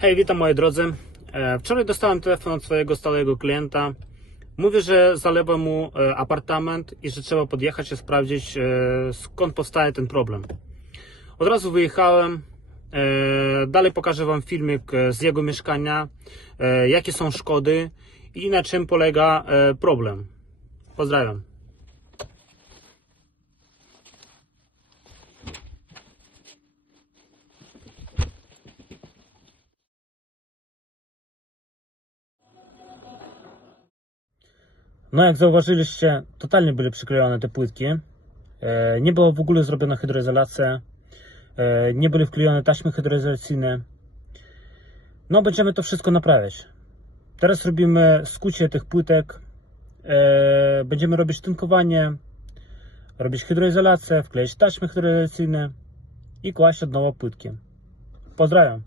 Hej, witam moi drodzy. E, Wczoraj dostałem telefon od swojego stałego klienta. Mówi, że zalewa mu e, apartament i że trzeba podjechać i sprawdzić e, skąd powstaje ten problem. Od razu wyjechałem. Dalej pokażę Wam filmik z jego mieszkania, jakie są szkody i na czym polega problem. Pozdrawiam. No jak zauważyliście, totalnie były przyklejone te płytki. E, Nie było w ogóle zrobiona hydroizolacja. E, Nie były wklejone taśmy hydroizolacyjne. No będziemy to wszystko naprawiać. Teraz robimy skucie tych płytek. E, Będziemy robić tynkowanie, robić hydroizolację, wkleić taśmy hydroizolacyjne i kłaść od nowa płytki. Pozdrawiam.